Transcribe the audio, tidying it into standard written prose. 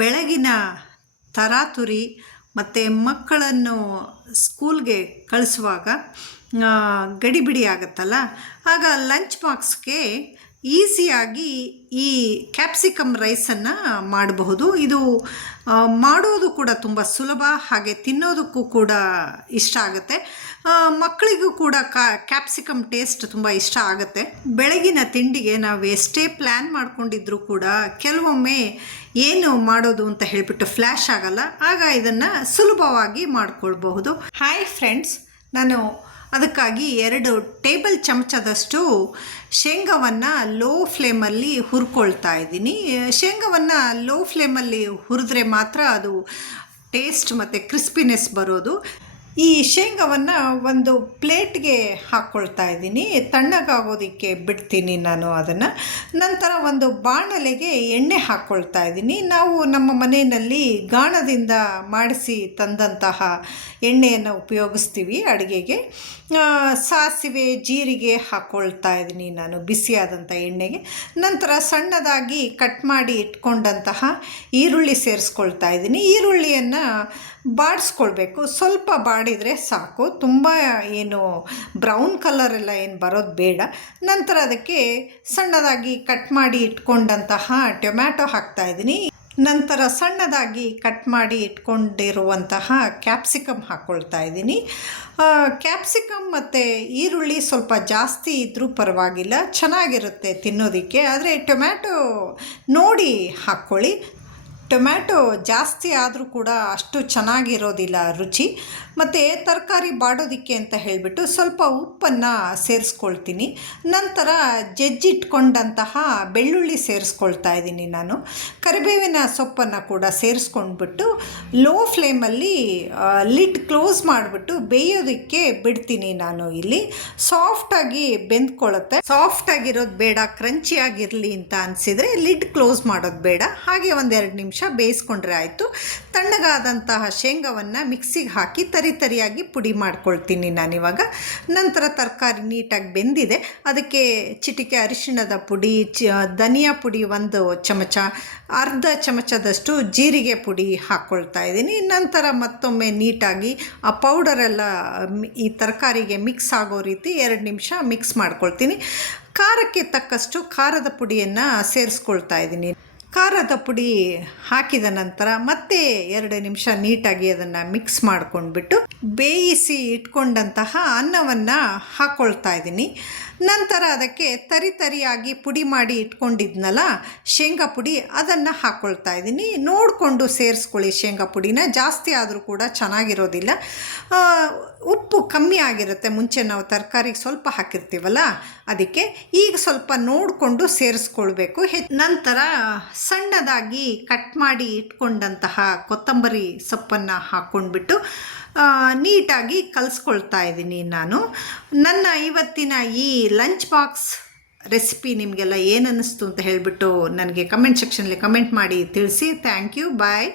ಬೆಳಗಿನ ತರಾತುರಿ ಮತ್ತು ಮಕ್ಕಳನ್ನು ಸ್ಕೂಲ್ಗೆ ಕಳಿಸುವಾಗ ಗಡಿಬಿಡಿ ಆಗುತ್ತಲ್ಲ, ಆಗ ಲಂಚ್ ಬಾಕ್ಸ್ಗೆ ಈಸಿಯಾಗಿ ಈ ಕ್ಯಾಪ್ಸಿಕಮ್ ರೈಸನ್ನು ಮಾಡಬಹುದು. ಇದು ಮಾಡೋದು ಕೂಡ ತುಂಬ ಸುಲಭ, ಹಾಗೆ ತಿನ್ನೋದಕ್ಕೂ ಕೂಡ ಇಷ್ಟ ಆಗುತ್ತೆ. ಮಕ್ಕಳಿಗೂ ಕೂಡ ಕ್ಯಾಪ್ಸಿಕಮ್ ಟೇಸ್ಟ್ ತುಂಬ ಇಷ್ಟ ಆಗುತ್ತೆ. ಬೆಳಗಿನ ತಿಂಡಿಗೆ ನಾವು ಎಷ್ಟೇ ಪ್ಲ್ಯಾನ್ ಮಾಡ್ಕೊಂಡಿದ್ರೂ ಕೂಡ ಕೆಲವೊಮ್ಮೆ ಏನು ಮಾಡೋದು ಅಂತ ಹೇಳಿಬಿಟ್ಟು ಫ್ಲ್ಯಾಶ್ ಆಗಲ್ಲ. ಆಗ ಇದನ್ನು ಸುಲಭವಾಗಿ ಮಾಡ್ಕೊಳ್ಬಹುದು. ಹಾಯ್ ಫ್ರೆಂಡ್ಸ್, ನಾನು ಅದಕ್ಕಾಗಿ 2 ಟೇಬಲ್ ಚಮಚದಷ್ಟು ಶೇಂಗಾವನ್ನು ಲೋ ಫ್ಲೇಮಲ್ಲಿ ಹುರ್ಕೊಳ್ತಾ ಇದ್ದೀನಿ. ಶೇಂಗಾವನ್ನು ಲೋ ಫ್ಲೇಮಲ್ಲಿ ಹುರಿದ್ರೆ ಮಾತ್ರ ಅದು ಟೇಸ್ಟ್ ಮತ್ತು ಕ್ರಿಸ್ಪಿನೆಸ್ ಬರೋದು. ಈ ಶೇಂಗಾವನ್ನು ಒಂದು ಪ್ಲೇಟ್ಗೆ ಹಾಕ್ಕೊಳ್ತಾ ಇದ್ದೀನಿ. ತಣ್ಣಗಾಗೋದಕ್ಕೆ ಬಿಡ್ತೀನಿ ನಾನು ಅದನ್ನು. ನಂತರ ಒಂದು ಬಾಣಲೆಗೆ ಎಣ್ಣೆ ಹಾಕ್ಕೊಳ್ತಾ ಇದ್ದೀನಿ. ನಾವು ನಮ್ಮ ಮನೆಯಲ್ಲಿ ಗಾಣದಿಂದ ಮಾಡಿಸಿ ತಂದಂತಹ ಎಣ್ಣೆಯನ್ನು ಉಪಯೋಗಿಸ್ತೀವಿ ಅಡುಗೆಗೆ. ಸಾಸಿವೆ ಜೀರಿಗೆ ಹಾಕ್ಕೊಳ್ತಾ ಇದ್ದೀನಿ ನಾನು ಬಿಸಿಯಾದಂಥ ಎಣ್ಣೆಗೆ. ನಂತರ ಸಣ್ಣದಾಗಿ ಕಟ್ ಮಾಡಿ ಇಟ್ಕೊಂಡಂತಹ ಈರುಳ್ಳಿ ಸೇರಿಸ್ಕೊಳ್ತಾ ಇದ್ದೀನಿ. ಈರುಳ್ಳಿಯನ್ನು ಬಾಡಿಸ್ಕೊಳ್ಬೇಕು, ಸ್ವಲ್ಪ ಬಾಡಿದರೆ ಸಾಕು, ತುಂಬ ಏನು ಬ್ರೌನ್ ಕಲರೆಲ್ಲ ಏನು ಬರೋದು ಬೇಡ. ನಂತರ ಅದಕ್ಕೆ ಸಣ್ಣದಾಗಿ ಕಟ್ ಮಾಡಿ ಇಟ್ಕೊಂಡಂತಹ ಟೊಮ್ಯಾಟೊ ಹಾಕ್ತಾಯಿದ್ದೀನಿ. ನಂತರ ಸಣ್ಣದಾಗಿ ಕಟ್ ಮಾಡಿ ಇಟ್ಕೊಂಡಿರುವಂತಹ ಕ್ಯಾಪ್ಸಿಕಮ್ ಹಾಕ್ಕೊಳ್ತಾ ಇದ್ದೀನಿ. ಕ್ಯಾಪ್ಸಿಕಮ್ ಮತ್ತು ಈರುಳ್ಳಿ ಸ್ವಲ್ಪ ಜಾಸ್ತಿ ಇದ್ದರೂ ಪರವಾಗಿಲ್ಲ, ಚೆನ್ನಾಗಿರುತ್ತೆ ತಿನ್ನೋದಕ್ಕೆ. ಆದರೆ ಟೊಮ್ಯಾಟೊ ನೋಡಿ ಹಾಕ್ಕೊಳ್ಳಿ. ಟೊಮ್ಯಾಟೊ ಜಾಸ್ತಿ ಆದರೂ ಕೂಡ ಅಷ್ಟು ಚೆನ್ನಾಗಿರೋದಿಲ್ಲ ರುಚಿ. ಮತ್ತು ತರಕಾರಿ ಬಾಡೋದಕ್ಕೆ ಅಂತ ಹೇಳಿಬಿಟ್ಟು ಸ್ವಲ್ಪ ಉಪ್ಪನ್ನು ಸೇರಿಸ್ಕೊಳ್ತೀನಿ. ನಂತರ ಜಜ್ಜಿಟ್ಕೊಂಡಂತಹ ಬೆಳ್ಳುಳ್ಳಿ ಸೇರಿಸ್ಕೊಳ್ತಾ ಇದ್ದೀನಿ ನಾನು. ಕರಿಬೇವಿನ ಸೊಪ್ಪನ್ನು ಕೂಡ ಸೇರಿಸ್ಕೊಂಡ್ಬಿಟ್ಟು ಲೋ ಫ್ಲೇಮಲ್ಲಿ ಲಿಡ್ ಕ್ಲೋಸ್ ಮಾಡಿಬಿಟ್ಟು ಬೇಯೋದಕ್ಕೆ ಬಿಡ್ತೀನಿ ನಾನು. ಇಲ್ಲಿ ಸಾಫ್ಟಾಗಿ ಬೆಂದ್ಕೊಳ್ಳುತ್ತೆ. ಸಾಫ್ಟಾಗಿರೋದು ಬೇಡ, ಕ್ರಂಚಿಯಾಗಿರಲಿ ಅಂತ ಅನಿಸಿದರೆ ಲಿಡ್ ಕ್ಲೋಸ್ ಮಾಡೋದು ಬೇಡ. ಹಾಗೆ 1-2 ನಿಮಿಷ ಬೇಯಿಸ್ಕೊಂಡ್ರೆ ಆಯಿತು. ತಣ್ಣಗಾದಂತಹ ಶೇಂಗಾವನ್ನು ಮಿಕ್ಸಿಗೆ ಹಾಕಿ ತರಿಯಾಗಿ ಪುಡಿ ಮಾಡ್ಕೊಳ್ತೀನಿ ನಾನಿವಾಗ. ನಂತರ ತರಕಾರಿ ನೀಟಾಗಿ ಬೆಂದಿದೆ, ಅದಕ್ಕೆ ಚಿಟಿಕೆ ಅರಿಶಿಣದ ಪುಡಿ, ಧನಿಯಾ ಪುಡಿ 1 ಚಮಚ, ಅರ್ಧ ಚಮಚದಷ್ಟು ಜೀರಿಗೆ ಪುಡಿ ಹಾಕ್ಕೊಳ್ತಾ ಇದ್ದೀನಿ. ನಂತರ ಮತ್ತೊಮ್ಮೆ ನೀಟಾಗಿ ಆ ಪೌಡರೆಲ್ಲ ಈ ತರಕಾರಿಗೆ ಮಿಕ್ಸ್ ಆಗೋ ರೀತಿ 2 ನಿಮಿಷ ಮಿಕ್ಸ್ ಮಾಡ್ಕೊಳ್ತೀನಿ. ಖಾರಕ್ಕೆ ತಕ್ಕಷ್ಟು ಖಾರದ ಪುಡಿಯನ್ನು ಸೇರಿಸ್ಕೊಳ್ತಾ ಇದ್ದೀನಿ. ಖಾರದ ಪುಡಿ ಹಾಕಿದ ನಂತರ ಮತ್ತೆ 2 ನಿಮಿಷ ನೀಟಾಗಿ ಅದನ್ನು ಮಿಕ್ಸ್ ಮಾಡ್ಕೊಂಡ್ಬಿಟ್ಟು ಬೇಯಿಸಿ ಇಟ್ಕೊಂಡಂತಹ ಅನ್ನವನ್ನು ಹಾಕ್ಕೊಳ್ತಾ ಇದ್ದೀನಿ. ನಂತರ ಅದಕ್ಕೆ ತರಿಯಾಗಿ ಪುಡಿ ಮಾಡಿ ಇಟ್ಕೊಂಡಿದ್ನಲ್ಲ ಶೇಂಗಾ ಪುಡಿ, ಅದನ್ನು ಹಾಕ್ಕೊಳ್ತಾ ಇದ್ದೀನಿ. ನೋಡಿಕೊಂಡು ಸೇರಿಸ್ಕೊಳ್ಳಿ ಶೇಂಗಾ ಪುಡಿನ, ಜಾಸ್ತಿ ಆದರೂ ಕೂಡ ಚೆನ್ನಾಗಿರೋದಿಲ್ಲ. ಉಪ್ಪು ಕಮ್ಮಿ ಆಗಿರುತ್ತೆ, ಮುಂಚೆ ನಾವು ತರಕಾರಿಗೆ ಸ್ವಲ್ಪ ಹಾಕಿರ್ತೀವಲ್ಲ ಅದಕ್ಕೆ. ಈಗ ಸ್ವಲ್ಪ ನೋಡಿಕೊಂಡು ಸೇರಿಸ್ಕೊಳ್ಬೇಕು. ನಂತರ ಸಣ್ಣದಾಗಿ ಕಟ್ ಮಾಡಿ ಇಟ್ಕೊಂಡಂತಹ ಕೊತ್ತಂಬರಿ ಸೊಪ್ಪನ್ನು ಹಾಕ್ಕೊಂಡ್ಬಿಟ್ಟು ನೀಟಾಗಿ ಕಲಿಸ್ಕೊಳ್ತಾ ಇದ್ದೀನಿ ನಾನು. ನನ್ನ ಇವತ್ತಿನ ಈ ಲಂಚ್ ಬಾಕ್ಸ್ ರೆಸಿಪಿ ನಿಮಗೆಲ್ಲ ಏನು ಅನ್ನಿಸ್ತು ಅಂತ ಹೇಳಿಬಿಟ್ಟು ನನಗೆ ಕಮೆಂಟ್ ಸೆಕ್ಷನಲ್ಲಿ ಕಮೆಂಟ್ ಮಾಡಿ ತಿಳಿಸಿ. Thank you, bye.